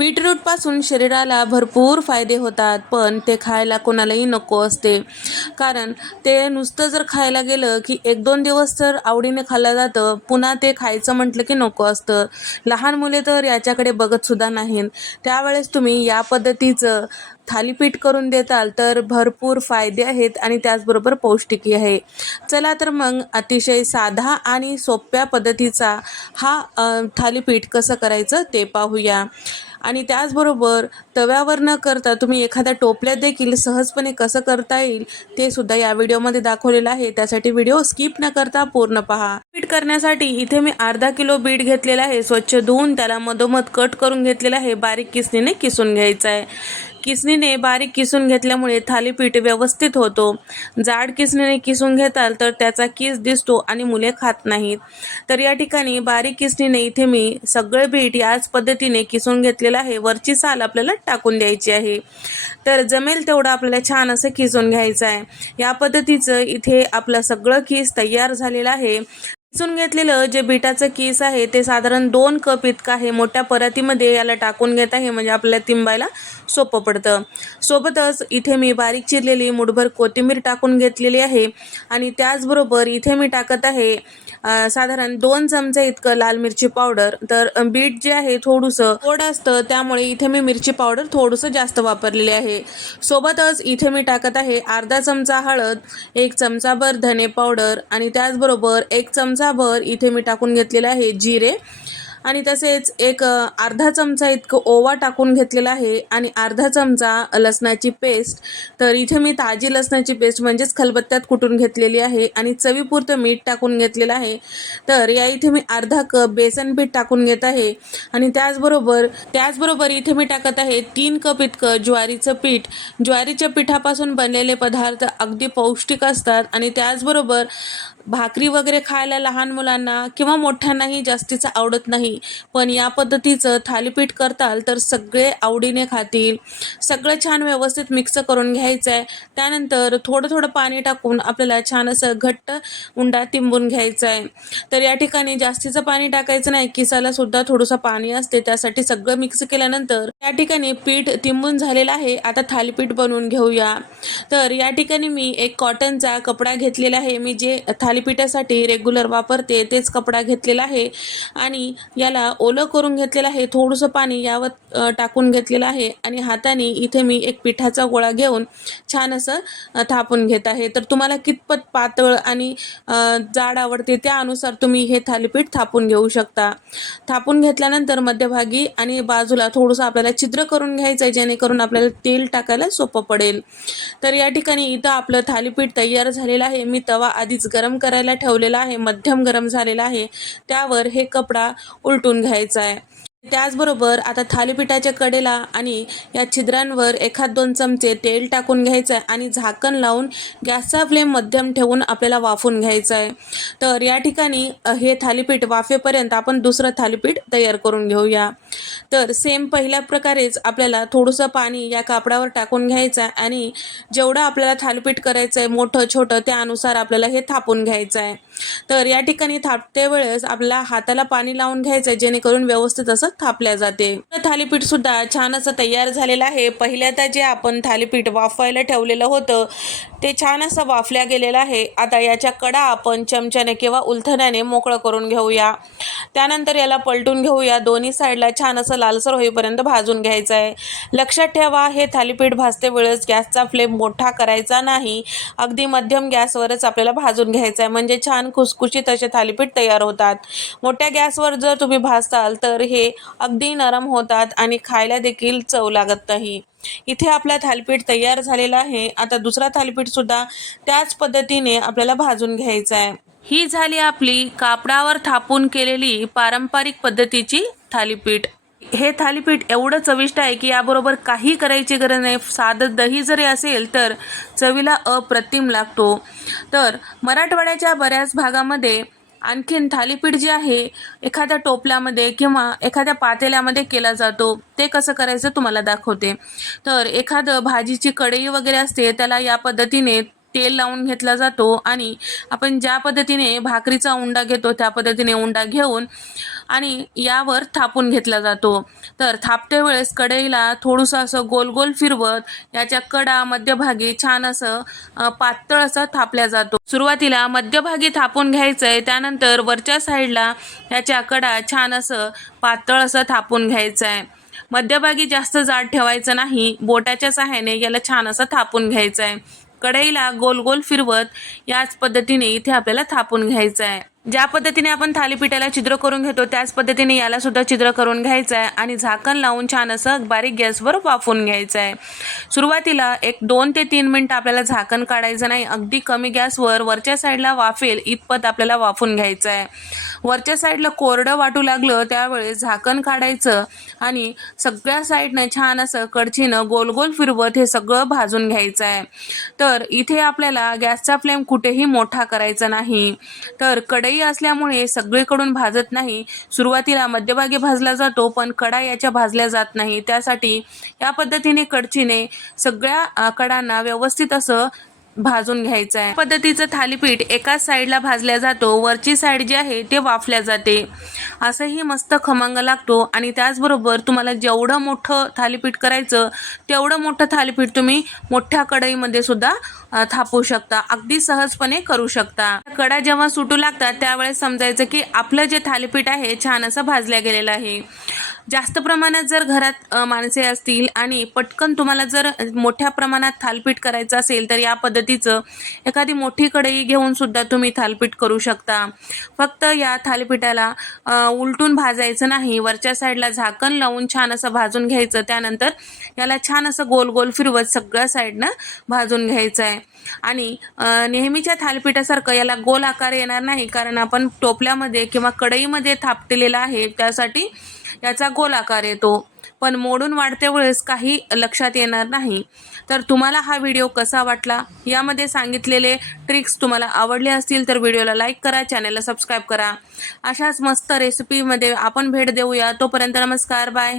बीटरूटपासून शरीराला भरपूर फायदे होतात पण ते खायला कोणालाही नको असते. कारण ते नुसतं जर खायला गेलं की एक दोन दिवस तर आवडीने खाल्लं जातं पुन्हा ते खायचं म्हटलं की नको असतं. लहान मुले तर याच्याकडे बघतसुद्धा नाहीत. त्यावेळेस तुम्ही या पद्धतीचं थालीपीठ करून देताल तर भरपूर फायदे आहेत आणि त्याचबरोबर पौष्टिकही आहे. चला तर मग अतिशय साधा आणि सोप्या पद्धतीचा हा थालीपीठ कसं करायचं ते पाहूया. आणि त्याचबरोबर तव्यावर न करता तुम्ही एखाद्या टोपल्यात देखील सहजपणे कसं करता येईल ते सुद्धा या व्हिडिओमध्ये दाखवलेलं आहे. त्यासाठी व्हिडिओ स्किप न करता पूर्ण पहा. पीठ करण्यासाठी इथे मी अर्धा किलो बीट घेतलेला आहे. स्वच्छ धुवून त्याला मधोमध कट करून घेतलेला आहे. बारीक किसणीने किसून घ्यायचं आहे. किसणीने बारीक किसून घेतल्यामुळे थालीपीठ व्यवस्थित होतो. जाड किसणीने किसून घेताल तर त्याचा किस दिसतो आणि मुले खात नाहीत. तर या ठिकाणी बारीक किसणीने इथे मी सगळे पीठ याच पद्धतीने किसून घेतलेलं आहे. वरची साल आपल्याला टाकून द्यायची आहे. तर जमेल तेवढं आपल्याला छान असं किसून घ्यायचं आहे. या पद्धतीचं इथे आपलं सगळं किस तयार झालेलं आहे. किसून घेतलेलं जे बीटाचं केस आहे ते साधारण दोन कप इतकं आहे. मोठ्या परातीमध्ये याला टाकून घेत आहे म्हणजे आपल्याला तिंबायला सोपं पडतं. सोबतच इथे मी बारीक चिरलेली मुठभर कोथिंबीर टाकून घेतलेली आहे. आणि त्याचबरोबर इथे मी टाकत आहे साधारण दोन चमचे इतकं लाल मिरची पावडर. तर बीट जे आहे थोडंसं गोड असतं त्यामुळे इथे मी मिरची पावडर थोडंसं जास्त वापरलेले आहे. सोबतच इथे मी टाकत आहे अर्धा चमचा हळद एक चमचाभर धने पावडर आणि त्याचबरोबर एक चमचा चमचाभर इथे मी टाकून घेतलेले आहे जिरे. आणि तसेच एक अर्धा चमचा इतकं ओवा टाकून घेतलेला आहे आणि अर्धा चमचा लसणाची पेस्ट. तर इथे मी ताजी लसणाची पेस्ट म्हणजेच खलबत्त्यात कुटून घेतलेली आहे आणि चवीपुरतं मीठ टाकून घेतलेलं आहे. तर या इथे मी अर्धा कप बेसन पीठ टाकून घेत आहे. आणि त्याचबरोबर त्याचबरोबर इथे मी टाकत आहे तीन कप इतकं ज्वारीचं पीठ. ज्वारीच्या पिठापासून बनलेले पदार्थ अगदी पौष्टिक असतात आणि त्याचबरोबर भाकरी वगैरे खायला लहान मुलांना किंवा मोठ्यांनाही जास्तीचं आवडत नाही. पण या पद्धतीचं थालीपीठ करताल तर सगळे आवडीने खातील. सगळं छान व्यवस्थित मिक्स करून घ्यायचं आहे त्यानंतर थोडं थोडं पाणी टाकून आपल्याला छान असं घट्ट उंडा तिंबून घ्यायचा आहे तर या ठिकाणी जास्तीचं पाणी टाकायचं नाही किसाला सुद्धा थोडंसं पाणी असते त्यासाठी सगळं मिक्स केल्यानंतर या ठिकाणी पीठ तिंबून झालेलं आहे. आता थालीपीठ बनवून घेऊया. तर या ठिकाणी मी एक कॉटनचा कपडा घेतलेला आहे. मी जे थाली थालीपीठासाठी रेग्युलर वापरते तेच कपडा घेतलेला आहे. आणि याला ओलं करून घेतलेलं आहे थोडंसं पाणी यावर टाकून घेतलेलं आहे. आणि हाताने इथे मी एक पिठाचा गोळा घेऊन छान असं थापून घेत आहे. तर तुम्हाला कितपत पातळ आणि जाड आवडते त्यानुसार तुम्ही हे थालीपीठ थापून घेऊ शकता. थापून घेतल्यानंतर मध्यभागी आणि बाजूला थोडंसं आपल्याला छिद्र करून घ्यायचं आहे जेणेकरून आपल्याला तेल टाकायला सोपं पडेल. तर या ठिकाणी इथं आपलं थालीपीठ तयार झालेलं आहे. मी तवा आधीच गरम करायला ठेवलेला आहे मध्यम गरम झालेला आहे त्यावर हे कपडा उलटून घ्यायचा आहे. त्याचबरोबर आता थालीपीठाच्या कडेला आणि या छिद्रांवर एखाद दोन चमचे तेल टाकून घ्यायचं आहे आणि झाकण लावून गॅसचा फ्लेम मध्यम ठेवून आपल्याला वाफून घ्यायचं आहे. तर या ठिकाणी हे थालीपीठ वाफेपर्यंत आपण दुसरं थालीपीठ तयार करून घेऊया. तर सेम पहिल्या प्रकारेच आपल्याला थोडंसं पाणी या कापडावर टाकून घ्यायचं आहे आणि जेवढं आपल्याला थालीपीठ करायचं आहे मोठं छोटं त्यानुसार आपल्याला हे थापून घ्यायचं आहे. तर या ठिकाणी थापते वेळेस आपल्याला हाताला पाणी लावून घ्यायचं जेणेकरून व्यवस्थित असं थापल्या जाते. तर थालीपीठ सुद्धा छान असं तयार झालेलं आहे. पहिल्यांदा जे आपण थालीपीठ वाफवायला ठेवलेलं होतं ते छान असं वाफल्या गेलेलं आहे. आता याच्या कडा आपण चमच्याने किंवा उलथण्याने मोकळं करून घेऊया. त्यानंतर याला पलटून घेऊया. दोन्ही साईडला छान असं लालसर होईपर्यंत भाजून घ्यायचं आहे लक्षात ठेवा हे थालीपीठ भाजते वेळेस गॅसचा फ्लेम मोठा करायचा नाही. अगदी मध्यम गॅसवरच आपल्याला भाजून घ्यायचं आहे म्हणजे छान खुसखुशीत असे थालीपीठ तयार होतात. मोठ्या गॅसवर जर तुम्ही भाजताल तर हे अगदी नरम होतात आणि खायला देखील चव लागत नाही. इथे आपला थालीपीठ तयार झालेला आहे. आता दुसरा थालीपीठसुद्धा त्याच पद्धतीने आपल्याला भाजून घ्यायचा आहे. ही झाली आपली कापडावर थापून केलेली पारंपरिक पद्धतीची थालीपीठ. हे थालीपीठ एवढं चविष्ट आहे की याबरोबर काही करायची गरज नाही. साधं दही जरी असेल तर चवीला अप्रतिम लागतो. तर मराठवाड्याच्या बऱ्याच भागामध्ये आणखीन थालीपीठ जे आहे एखाद्या टोपल्यामध्ये किंवा एखाद्या पातेल्यामध्ये केला जातो ते कसं करायचं तुम्हाला दाखवते. तर एखादं भाजीची कढई वगैरे असते त्याला या पद्धतीने तेल लावून घेतला जातो आणि आपण ज्या पद्धतीने भाकरीचा उंडा घेतो त्या पद्धतीने उंडा घेऊन आणि यावर थापून घेतला जातो. तर थापते वेळेस कढईला थोडंसं असं गोल गोल फिरवत याच्या कडा मध्यभागी छान असं पातळ असं थापल्या जातो. सुरुवातीला मध्यभागी थापून घ्यायचंय त्यानंतर वरच्या साईडला याच्या कडा छान असं पातळ असं थापून घ्यायचं आहे मध्यभागी जास्त जाड ठेवायचं नाही बोटाच्या सहाय्याने याला छान असं थापून घ्यायचं आहे कढईला गोल गोल फिरवत याच पद्धतीने इथे आपल्याला थापून घ्यायचं आहे. ज्या पद्धतीने आपण थालीपीठाला छिद्र करून घेतो त्याच पद्धतीने याला सुद्धा छिद्र करून घ्यायचं आहे आणि झाकण लावून छान असं बारीक गॅसवर वाफून घ्यायचं आहे सुरुवातीला एक दोन ते तीन मिनटं आपल्याला झाकण काढायचं नाही अगदी कमी गॅसवर वरच्या साईडला वाफेल इतपत आपल्याला वाफून घ्यायचं आहे वरच्या साईडला कोरडं वाटू लागलं त्यावेळेस झाकण काढायचं आणि सगळ्या साईडनं छान असं कडचीनं गोल गोल फिरवत हे सगळं भाजून घ्यायचं आहे तर इथे आपल्याला गॅसचा फ्लेम कुठेही मोठा करायचा नाही. तर कढई असल्यामुळे सगळीकडून भाजत नाही. सुरुवातीला मध्यभागी भाजला जातो पण कडा याच्या भाजल्या जात नाही. त्यासाठी या पद्धतीने कडचीने सगळ्या कडांना व्यवस्थित असं भाजून घ्यायचं आहे पद्धतीचं थालीपीठ एकाच साईडला भाजल्या जातो वरची साईड जी आहे ते वाफल्या जाते. असंही मस्त खमंग लागतो आणि त्याचबरोबर तुम्हाला जेवढं मोठं थालीपीठ करायचं तेवढं मोठं थालीपीठ तुम्ही मोठ्या कढईमध्ये सुद्धा थापू शकता. अगदी सहजपणे करू शकता. कडा जेव्हा सुटू लागतात त्यावेळेस समजायचं की आपलं जे थालीपीठ आहे छान असं भाजल्या गेलेलं आहे. जास्त प्रमाणात जर घरात माणसे असतील आणि पटकन तुम्हाला जर मोठ्या प्रमाणात थालपीठ करायचं असेल तर या पद्धतीचं एखादी मोठी कढई घेऊन सुद्धा तुम्ही थालपीठ करू शकता. फक्त या थालपीठाला उलटून भाजायचं नाही वरच्या साईडला झाकण लावून छान असं भाजून घ्यायचं. त्यानंतर याला छान असं गोल गोल फिरवत सगळ्या साईडनं भाजून घ्यायचं आहे आणि नेहमीच्या थालपीठासारखं याला गोल आकार येणार नाही कारण आपण टोपल्यामध्ये किंवा कढईमध्ये थापटलेलं आहे त्यासाठी याचा गोल आकार येतो. पण मोडून वाढत्या वेळेस काही लक्षात येणार नाही. तर तुम्हाला हा व्हिडिओ कसा वाटला? यामध्ये सांगितलेले ट्रिक्स तुम्हाला आवडले असतील तर व्हिडिओला लाईक करा चॅनलला सबस्क्राईब करा. अशाच मस्त रेसिपीमध्ये आपण भेट देऊया. तोपर्यंत नमस्कार बाय